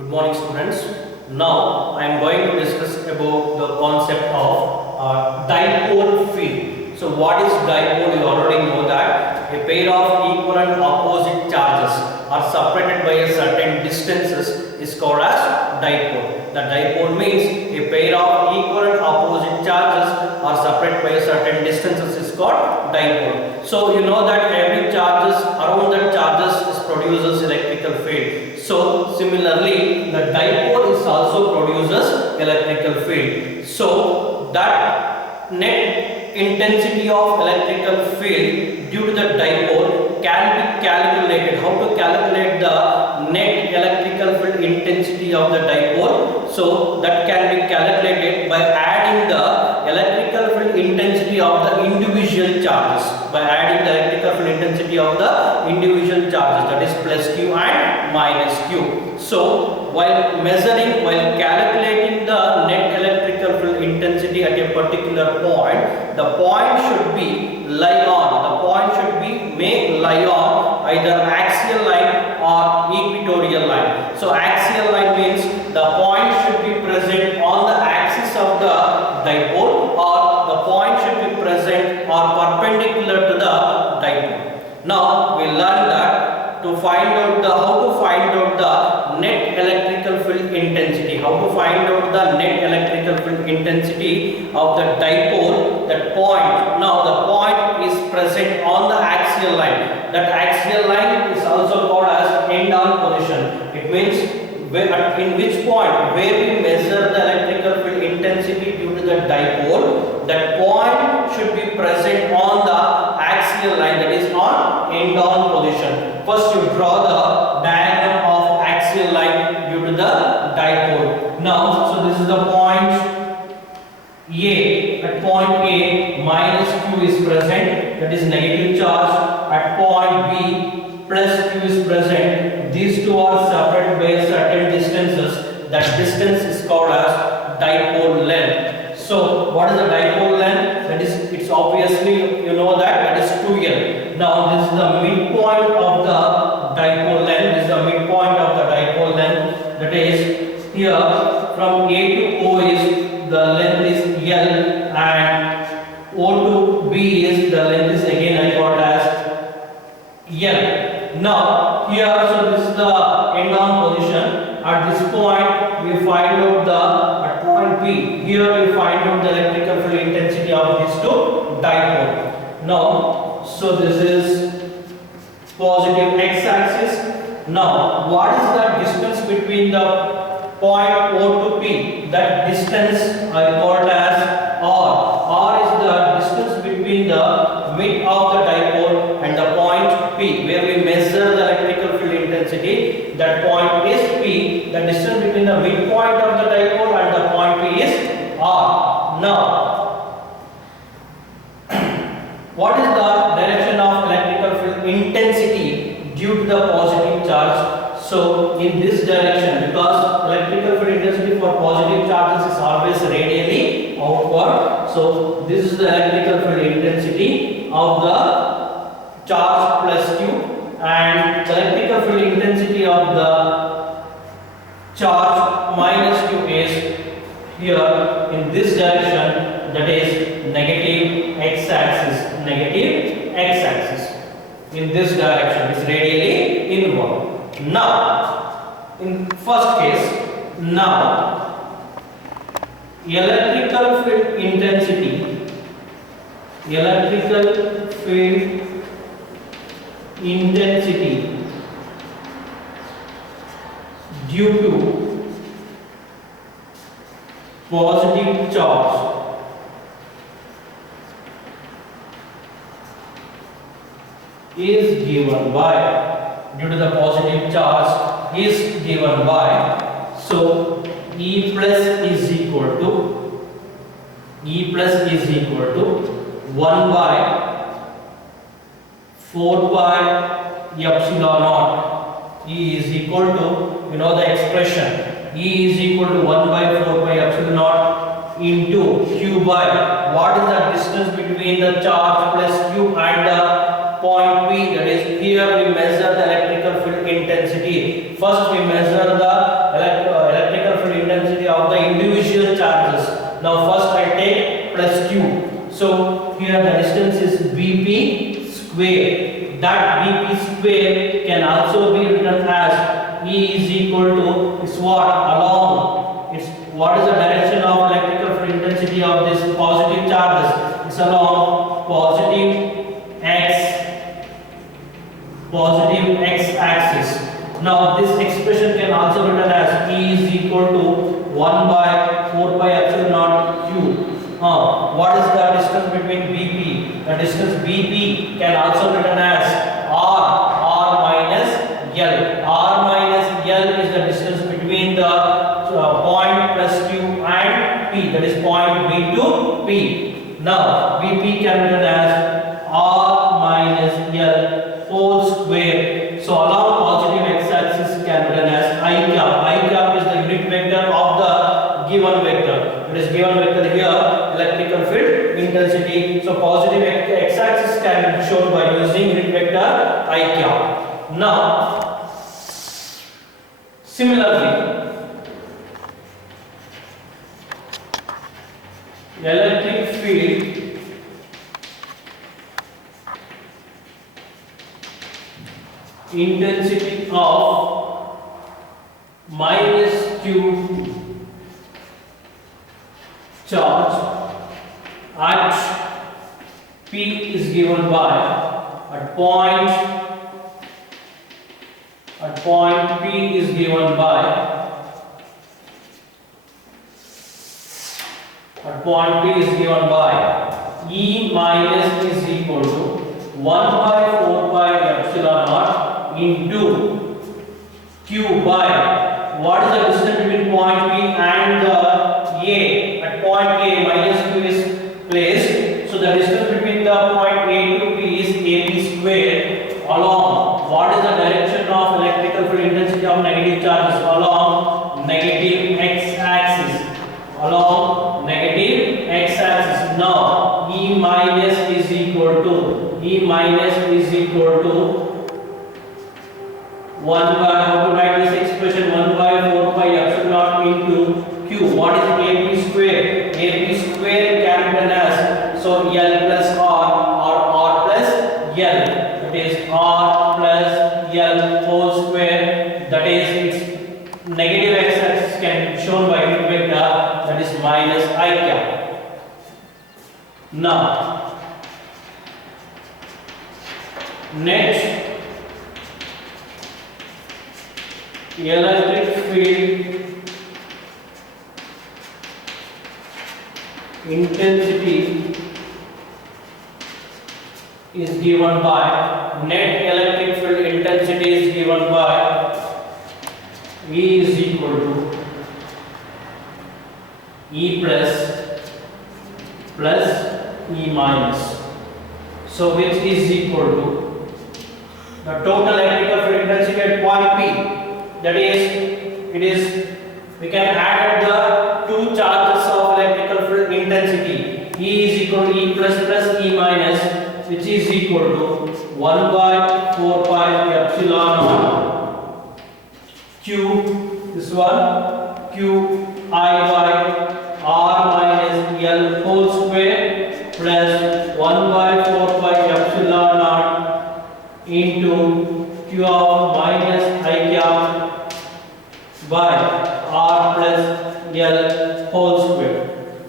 Good morning, students. Now I am going to discuss about the concept of dipole field. So what is dipole? You already know that a pair of equal and opposite charges are separated by a certain distances is called as dipole. The dipole means a pair of equal and opposite charges are separated by a certain distances is called dipole. So you know that every charges around that charges produces electrical field. So similarly, the dipole is also produces electrical field. So that net intensity of electrical field due to the dipole can be calculated. How to calculate the net electrical field intensity of the dipole? So that can be calculated by adding the electrical field intensity of the individual charges. By adding the electrical field intensity of the individual charges, that is plus Q and minus Q. So while calculating the net electrical field intensity at a particular point, the point should be lie on either axial line or equatorial line. So axial line means the point should be present on the axis of the dipole, or the point should be present or perpendicular to the dipole. Now we learn that to find out the net electrical field intensity. How to find out the net electrical field intensity of the dipole? That point. Now the point is present on the axial line. That axial line is also called as end-on position. It means in which point where we measure the electrical field intensity due to the dipole, that point should be present on the axial line, that is on end-on position. First you draw the diagram of axial line due to the dipole. Now, so this is the point A. At point A, minus Q is present, that is negative charge. At point B, plus Q is present. These two are separated by certain distances. That distance is called as dipole length. So what is the dipole length? That is, it's obviously you know that is 2L. Now this is the midpoint of the dipole length. This is the midpoint of the dipole length. That is, here from A to O is the length is L, and O to B is the length is again I got as L. Now here, so this is the end on position. At this point we find out at point B, here we find out the electrical field intensity of these two dipole. Now, so this is positive x-axis. Now what is the distance between the point O to P? That distance I called as R. R is the distance between the mid of the dipole and the point P, where we measure the electrical field intensity. That point is P. The distance between the midpoint of the dipole and the point P is R. Now, what is the direction of electrical field intensity due to the positive charge? So in this direction, because electrical field intensity for positive charges is always radially outward. So this is the electrical field intensity of the charge plus Q, and the electrical field intensity of the charge minus Q is here in this direction, that is negative x-axis. Negative x-axis in this direction is radially inward. Now, in first case, now electrical field intensity due to positive charge is given by, due to the positive charge is given by, so E plus is equal to 1 by 4 pi epsilon naught. E is equal to, you know the expression, E is equal to 1 by 4 pi epsilon naught into Q by, what is the distance between the charge plus Q and the point P? That is, here we measure the electrical field intensity. First we measure the electrical So here the distance is BP square. That BP square can also be written as E is equal to is what along. It's what is the direction of electrical field intensity of this positive charges? It's along positive x axis. Now this expression can also be written as E is equal to 1 by 4 pi epsilon naught q. What is the distance between BP? The distance BP can also be written as R minus L. R minus L is the distance between the point plus Q and P, that is point B to P. Now BP can be written as R minus L whole square. So along positive x-axis can be written as I cap. I cap is the unit vector of the given vector. It is given vector here, electrical field intensity. So positive x-axis can be shown by using unit vector I cap. Now, similarly, electric field intensity of minus q charge at P is given by at point P is given by E minus is equal to 1 by 4 pi epsilon naught into Q by what is the distance between point P and the A? At point A minus Q is placed. So the distance between the point A to P is AB square along what is the direction of electrical field intensity of negative charges? Along negative x-axis. Along negative x-axis. Now E minus is equal to 1 by, how to write this expression, 1 by 4 pi epsilon naught into Q. What is AB square? AB square can be written as, so L plus R or R plus L. That is R plus L whole square. That is its negative x-axis can be shown by unit vector, that is minus I cap. Now, next, electric field intensity is given by net electric field intensity is given by E is equal to E plus E minus. So which is equal to the total electrical field intensity at point P. That is, we can add the two charges of electrical field intensity. E is equal to E plus E minus, which is equal to 1 by 4 pi epsilon naught Q, this one, Q I by R minus L whole square plus 1 by 4 pi epsilon naught into Q of minus I cap by R plus L whole square.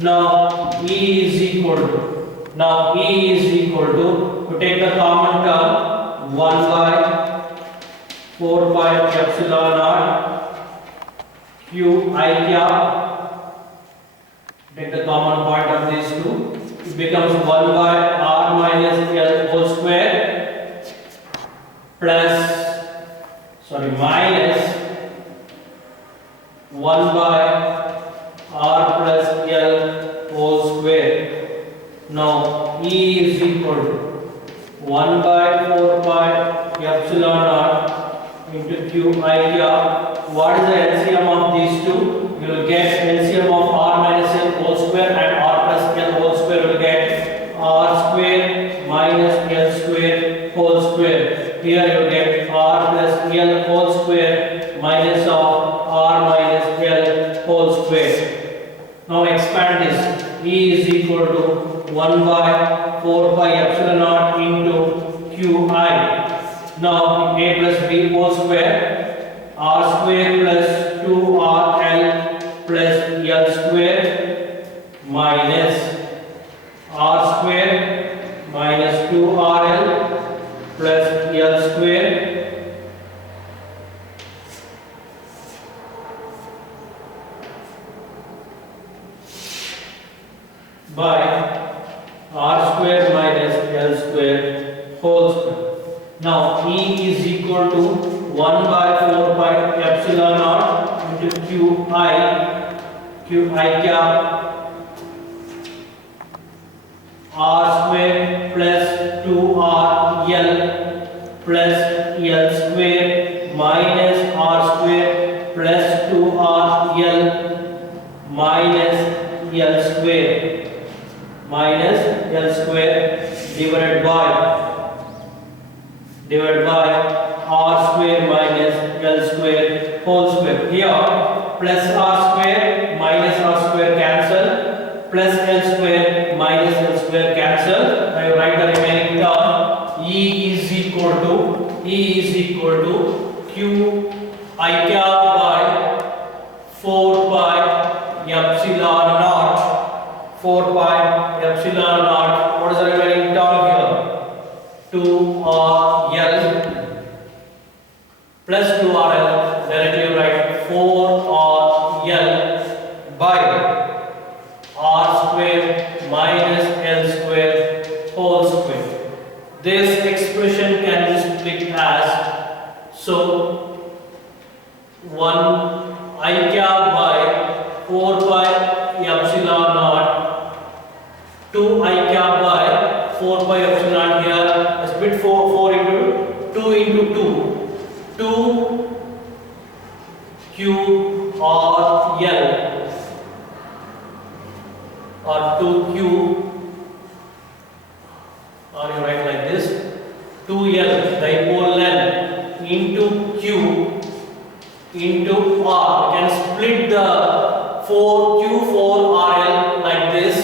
Now E is equal to take the common term 1 by 4 pi epsilon naught Q I cap, take the common point of these two, it becomes 1 by R minus L whole square minus 1 by R plus L whole square. Now E is equal to 1 by 4 pi epsilon naught into Q I cap. What is the LCM of these two? You will get LCM of R minus L whole square and R plus L whole square will get R square minus L square whole square. Here you will get R plus L whole square minus of R minus L whole square. Now expand this. E is equal to 1 by 4 pi epsilon naught into qi. Now a plus b whole square, r square plus 2rl plus l square minus r square minus 2rl plus l square by r square minus l square whole square. Now E is equal to 1 by 4 pi epsilon naught into qi cap r square plus 2rl plus l square minus r square plus 2rl minus l square divided by r square minus l square whole square. Here plus r square minus r square cancel, plus l square minus l square cancel. I write the remaining term. E is equal to q I cap by 4 pi epsilon naught. 4 pi epsilon naught. What is the remaining term here? 2rl plus 2rl. Directly write 4rl by r square minus l square whole square. This expression can be split as, so 1 I cap by 4 pi epsilon naught, 2 I cap by 4 pi epsilon naught. Here split 4 into 2 into 2 q or l or 2q, or you write like this, 2l dipole length into q into r. You can split the 4q4rl like this,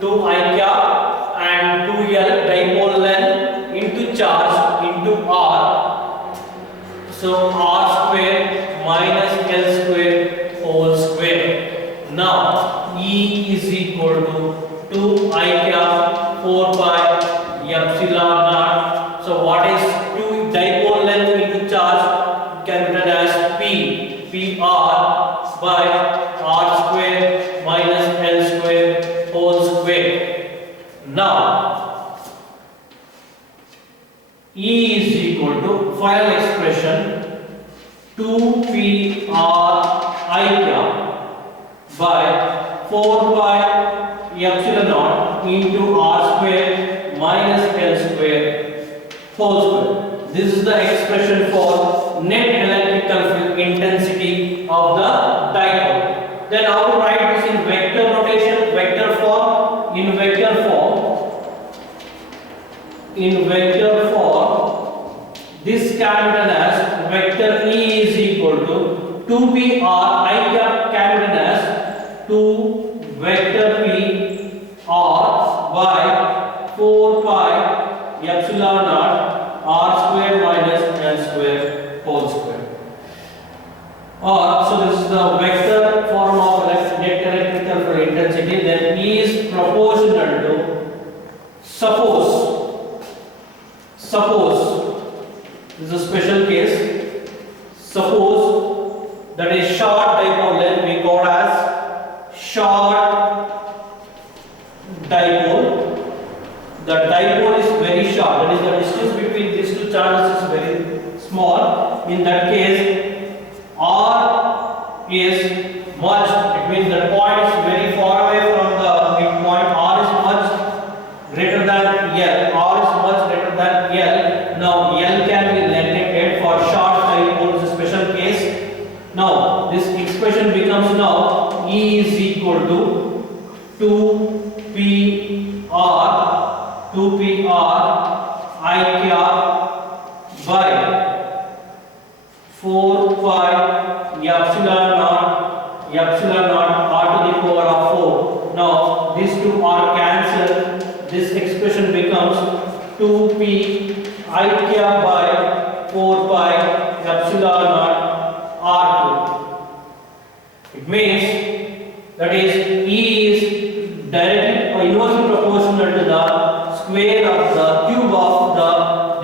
2 I cap and 2l dipole length into charge into r. So r square minus l square whole square. Now E is equal to 2 I cap 4 pi epsilon naught. So what is 2 dipole length into charge? Can be written as PR by r square minus l square whole square. Now E is equal to final expression 2PR I cap by 4 pi epsilon naught into r square minus l square whole square. This is the expression for net electrical field intensity of the dipole. Then how to write this in vector notation, vector form? In vector form, this can be written as vector E is equal to 2PR I cap can be written as 2 vector P r by 4 pi epsilon naught r square minus l square whole square. Or so this is the vector form of net electrical field intensity. Then E is proportional to, suppose this is a special case. Suppose that is short dipole length we call as short dipole. The dipole is very short, that is the distance between these two charges is very small. In that case r is much, it means the point is very far away from the midpoint. R is much greater than L. R is much greater than L. Now L can be neglected for short dipole, is a special case. Now this expression becomes now E is equal to 2PR I cap by 4 pi epsilon naught r to the power of 4. Now these two are cancelled this expression becomes 2p I cap by 4 pi epsilon naught r cube. It means that is E is directly or inversely proportional to the square of the cube of the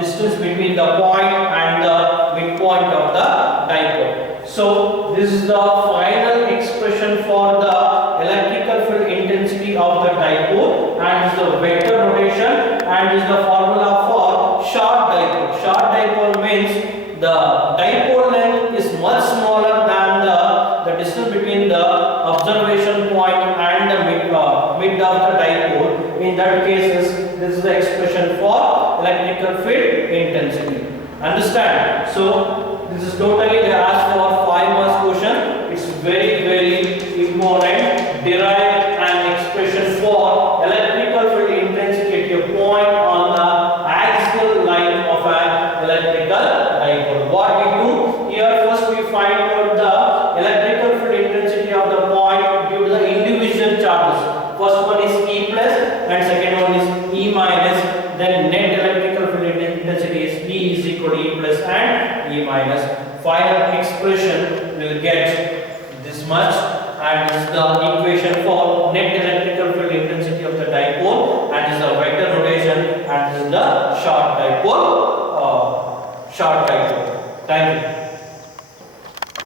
distance between the point and the midpoint of the dipole. So this is the final expression for the electrical field intensity of the dipole, and is the vector rotation, and is the formula for short dipole. Short dipole means the dipole length is much smaller than the distance between the observation point and the mid of the dipole. In that cases, this is the expression for electrical field intensity. Understand? So this is totally they asked for 5 marks question. It's very important. Derive an expression for electrical field intensity at a point on the axial line of an electrical dipole. What we do here, first we find out the electrical field intensity of the point due to the individual charges. First one is E plus and second one is E minus. Then net electrical field intensity is E is equal to E plus and E minus. Final expression will get this much, and this is the equation